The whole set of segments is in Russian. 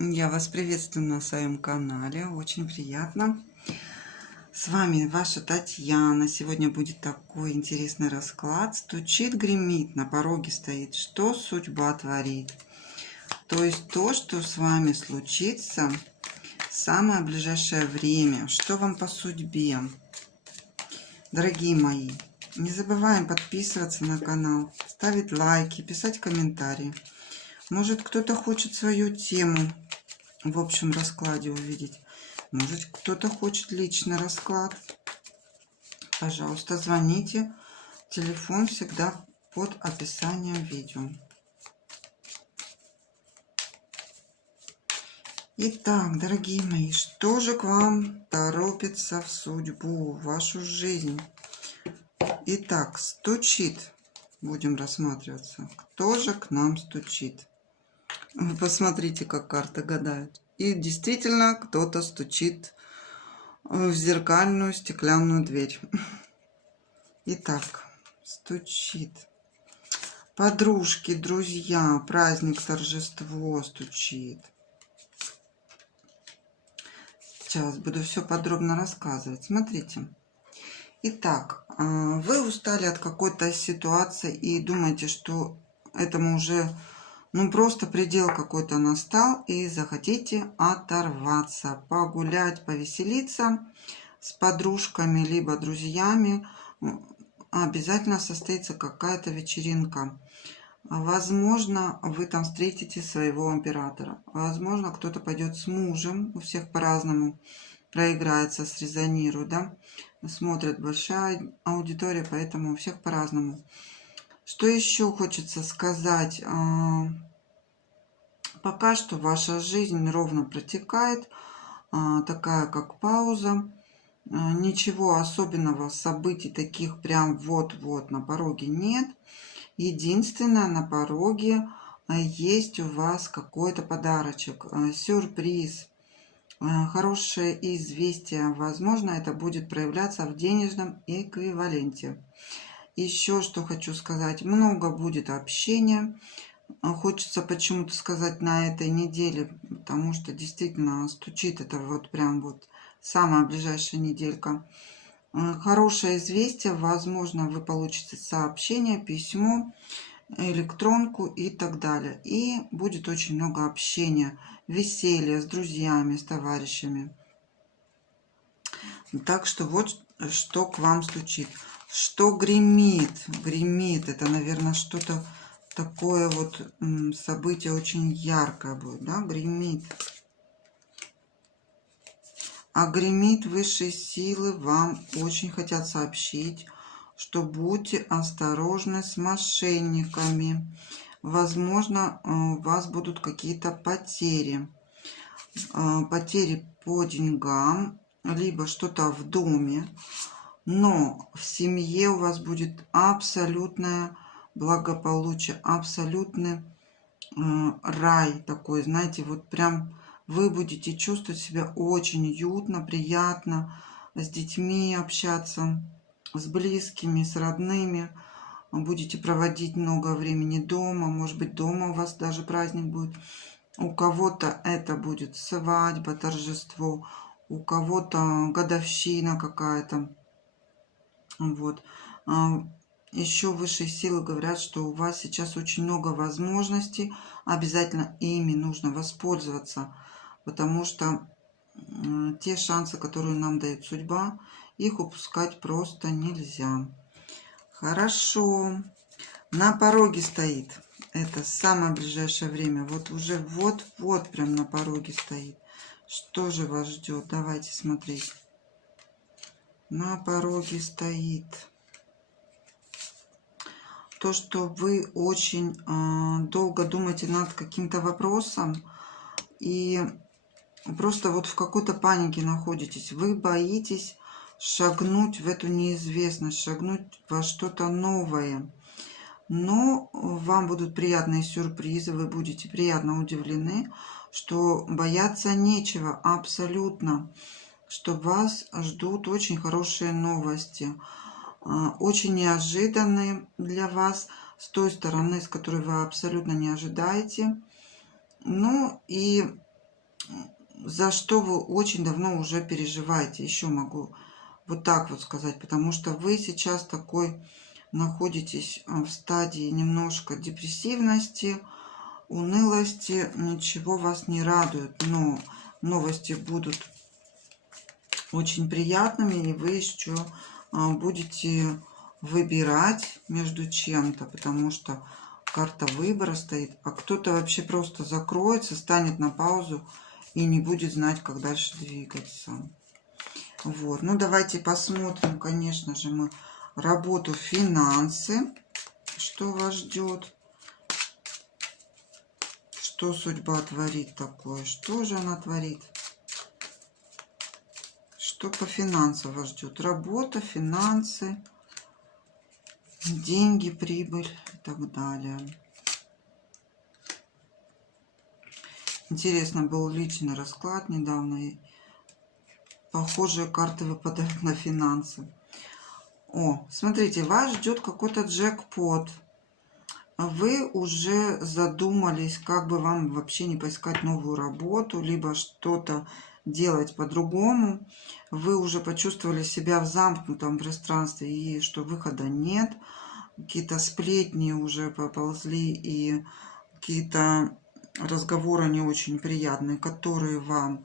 Я вас приветствую на своем канале. Очень приятно. С вами ваша Татьяна. Сегодня будет такой интересный расклад. Стучит, гремит, на пороге стоит. Что судьба творит? То есть то, что с вами случится в самое ближайшее время. Что вам по судьбе? Дорогие мои, не забываем подписываться на канал, ставить лайки, писать комментарии. Может, кто-то хочет свою тему в общем раскладе увидеть. Может, кто-то хочет личный расклад. Пожалуйста, звоните. Телефон всегда под описанием видео. Итак, дорогие мои, что же к вам торопится в судьбу, в вашу жизнь? Итак, стучит. Будем рассматриваться. Кто же к нам стучит? Вы посмотрите, как карты гадают. И действительно, кто-то стучит в зеркальную стеклянную дверь. Итак, стучит. Подружки, друзья, праздник, торжество стучит. Сейчас буду все подробно рассказывать. Смотрите. Итак, вы устали от какой-то ситуации и думаете, что этому уже просто предел какой-то настал, и захотите оторваться, погулять, повеселиться с подружками либо друзьями. Обязательно состоится какая-то вечеринка. Возможно, вы там встретите своего императора. Возможно, кто-то пойдет с мужем. У всех по-разному проиграется, срезонирует, да? Смотрит большая аудитория, поэтому у всех по-разному. Что еще хочется сказать? Пока что ваша жизнь ровно протекает, такая как пауза. Ничего особенного, событий таких прям вот-вот на пороге нет. Единственное, на пороге есть у вас какой-то подарочек, сюрприз, хорошее известие. Возможно, это будет проявляться в денежном эквиваленте. Еще что хочу сказать, много будет общения. Хочется почему-то сказать на этой неделе, потому что действительно стучит это вот прям вот самая ближайшая неделька. Хорошее известие, возможно, вы получите сообщение, письмо, электронку и так далее. И будет очень много общения, веселья с друзьями, с товарищами. Так что вот что к вам стучит. Что гремит? Гремит. Это, наверное, что-то такое вот событие очень яркое будет, да? Гремит. А гремит высшие силы вам очень хотят сообщить, что будьте осторожны с мошенниками. Возможно, у вас будут какие-то потери. Потери по деньгам, либо что-то в доме. Но в семье у вас будет абсолютное благополучие, абсолютный рай такой, знаете, вот прям вы будете чувствовать себя очень уютно, приятно, с детьми общаться, с близкими, с родными. Будете проводить много времени дома, может быть, дома у вас даже праздник будет. У кого-то это будет свадьба, торжество, у кого-то годовщина какая-то. Вот. Еще высшие силы говорят, что у вас сейчас очень много возможностей. Обязательно ими нужно воспользоваться, потому что те шансы, которые нам дает судьба, их упускать просто нельзя. Хорошо. На пороге стоит. Это самое ближайшее время. Вот уже вот-вот прям на пороге стоит. Что же вас ждет? Давайте смотреть. На пороге стоит то, что вы очень долго думаете над каким-то вопросом и просто вот в какой-то панике находитесь. Вы боитесь шагнуть в эту неизвестность, шагнуть во что-то новое. Но вам будут приятные сюрпризы, вы будете приятно удивлены, что бояться нечего абсолютно, что вас ждут очень хорошие новости, очень неожиданные для вас, с той стороны, с которой вы абсолютно не ожидаете. Ну и за что вы очень давно уже переживаете. Еще могу вот так вот сказать, потому что вы сейчас такой находитесь в стадии немножко депрессивности, унылости, ничего вас не радует, но новости будут очень приятными, и вы еще будете выбирать между чем-то, потому что карта выбора стоит, а кто-то вообще просто закроется, станет на паузу и не будет знать, как дальше двигаться. Вот, ну давайте посмотрим, конечно же, мы работу, финансы, что вас ждет, что судьба творит такое, что же она творит, что по финансам вас ждет, работа, финансы, деньги, прибыль и так далее. Интересно, был личный расклад недавно, и похожие карты выпадают на финансы. О, смотрите, вас ждет какой-то джекпот. Вы уже задумались, как бы вам вообще не поискать новую работу, либо что-то делать по-другому. Вы уже почувствовали себя в замкнутом пространстве и что выхода нет. Какие-то сплетни уже поползли и какие-то разговоры не очень приятные, которые вам,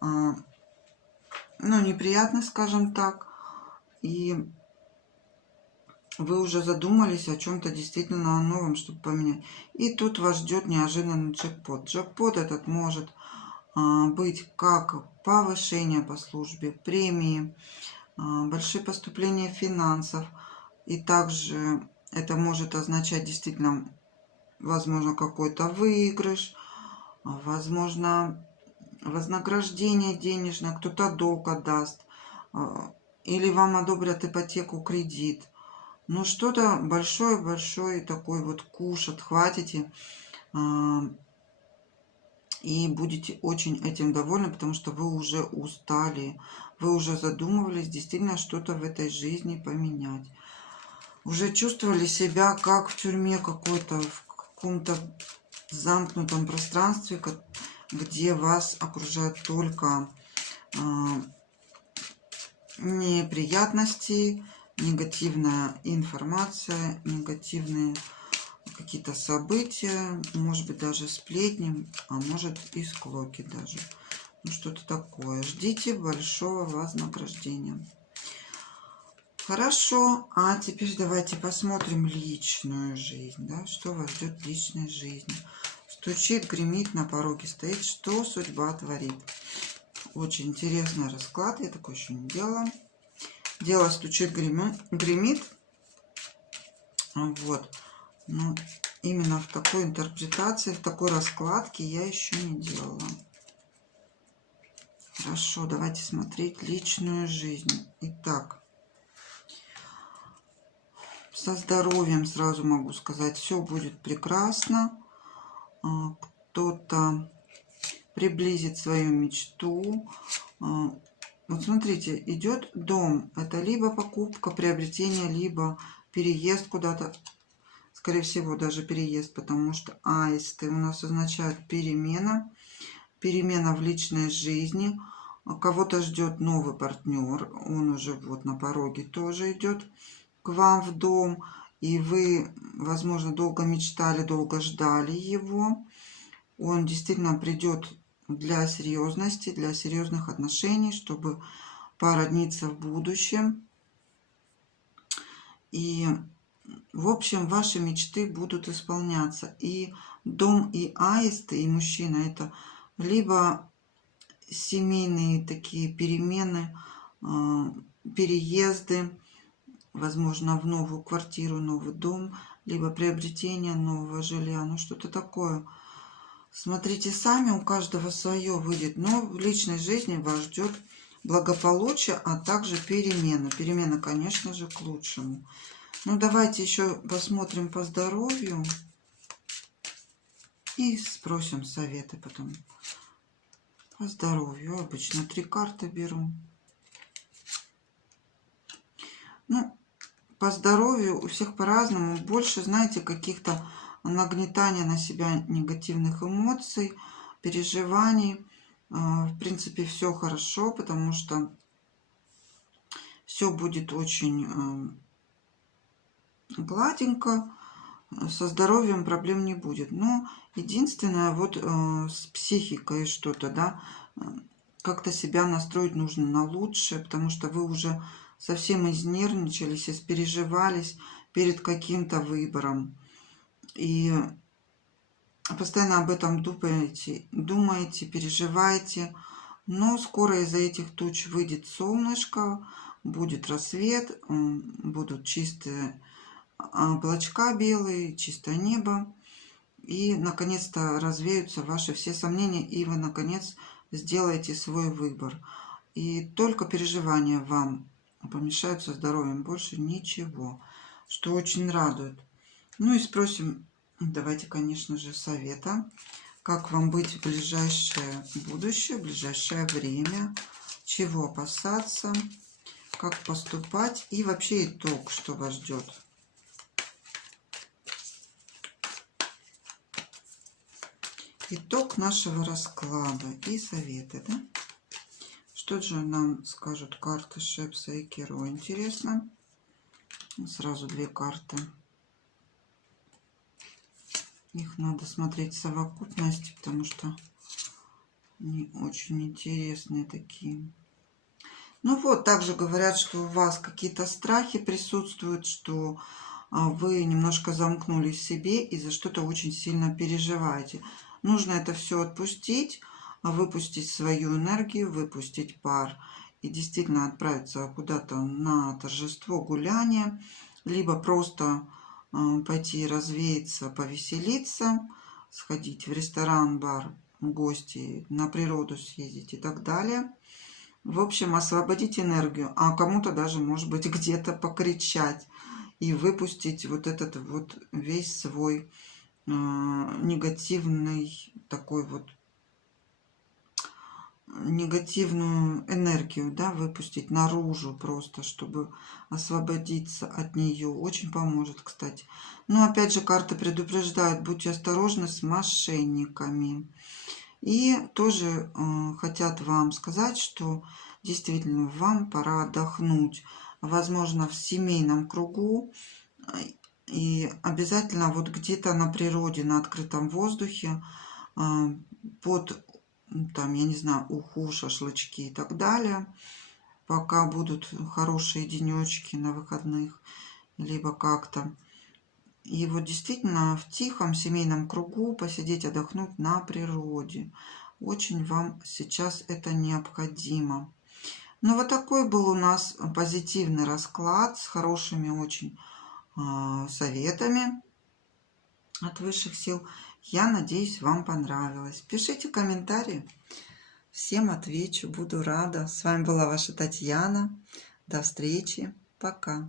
ну, неприятны, скажем так. И вы уже задумались о чем-то действительно новом, чтобы поменять. И тут вас ждет неожиданный джекпот. Джекпот этот может быть как повышение по службе, премии, большие поступления финансов. И также это может означать действительно, возможно, какой-то выигрыш, возможно, вознаграждение денежное, кто-то долг отдаст, или вам одобрят ипотеку, кредит. Ну, что-то большой-большой такой вот куш отхватите и будете очень этим довольны, потому что вы уже устали, вы уже задумывались действительно что-то в этой жизни поменять. Уже чувствовали себя как в тюрьме какой-то, в каком-то замкнутом пространстве, где вас окружают только неприятности, негативная информация, негативные какие-то события, может быть даже сплетни, а может и склоки даже. Ну, что-то такое. Ждите большого вознаграждения. Хорошо, а теперь давайте посмотрим личную жизнь. Да? Что вас ждет в личной жизни? Стучит, гремит, на пороге стоит. Что судьба творит? Очень интересный расклад. Я такой еще не делала. Дело стучит, гремит. Вот. Ну, именно в такой интерпретации, в такой раскладке я еще не делала. Хорошо, давайте смотреть личную жизнь. Итак, со здоровьем сразу могу сказать, все будет прекрасно. Кто-то приблизит свою мечту. Вот смотрите, идет дом. Это либо покупка, приобретение, либо переезд куда-то. Скорее всего, даже переезд, потому что аисты у нас означают перемена. Перемена в личной жизни. Кого-то ждет новый партнер. Он уже вот на пороге тоже идет к вам в дом. И вы, возможно, долго мечтали, долго ждали его. Он действительно придет для серьезности, для серьезных отношений, чтобы породниться в будущем. И, в общем, ваши мечты будут исполняться. И дом, и аисты, и мужчина — это либо семейные такие перемены, переезды, возможно, в новую квартиру, новый дом, либо приобретение нового жилья, ну что-то такое. Смотрите сами, у каждого свое выйдет, но в личной жизни вас ждет благополучие, а также перемена. Перемена, конечно же, к лучшему. Ну, давайте еще посмотрим по здоровью и спросим советы потом. По здоровью обычно 3 карты беру. Ну, по здоровью у всех по-разному. Больше, знаете, каких-то нагнетания на себя негативных эмоций, переживаний. В принципе, все хорошо, потому что все будет очень гладенько. Со здоровьем проблем не будет. Но единственное, вот с психикой что-то, да, как-то себя настроить нужно на лучшее, потому что вы уже совсем изнервничались, испереживались перед каким-то выбором. И постоянно об этом думаете, переживаете. Но скоро из-за этих туч выйдет солнышко, будет рассвет, будут чистые облачка белые, чистое небо. И, наконец-то, развеются ваши все сомнения, и вы, наконец, сделаете свой выбор. И только переживания вам помешают со здоровьем, больше ничего, что очень радует. Ну и спросим, давайте, конечно же, совета, как вам быть в ближайшее будущее, в ближайшее время, чего опасаться, как поступать и вообще итог, что вас ждет. Итог нашего расклада и советы, да? Что же нам скажут карты Шепса и Керо? Интересно. Сразу две карты. Их надо смотреть в совокупности, потому что они очень интересные такие. Ну вот, также говорят, что у вас какие-то страхи присутствуют, что вы немножко замкнулись в себе и за что-то очень сильно переживаете. Нужно это все отпустить, выпустить свою энергию, выпустить пар и действительно отправиться куда-то на торжество, гуляние, либо просто пойти развеяться, повеселиться, сходить в ресторан, бар, в гости, на природу съездить и так далее. В общем, освободить энергию, а кому-то даже, может быть, где-то покричать и выпустить вот этот вот весь свой негативный такой вот негативную энергию, да, выпустить наружу просто, чтобы освободиться от нее. Очень поможет, кстати. Но опять же, карты предупреждают, будьте осторожны с мошенниками. И тоже хотят вам сказать, что действительно вам пора отдохнуть. Возможно, в семейном кругу. И обязательно вот где-то на природе, на открытом воздухе, под, там, я не знаю, уху, шашлычки и так далее, пока будут хорошие денечки на выходных, либо как-то. И вот действительно в тихом семейном кругу посидеть, отдохнуть на природе. Очень вам сейчас это необходимо. Ну вот такой был у нас позитивный расклад с хорошими очень советами от высших сил. Я надеюсь, вам понравилось. Пишите комментарии. Всем отвечу, буду рада. С вами была ваша Татьяна. До встречи. Пока.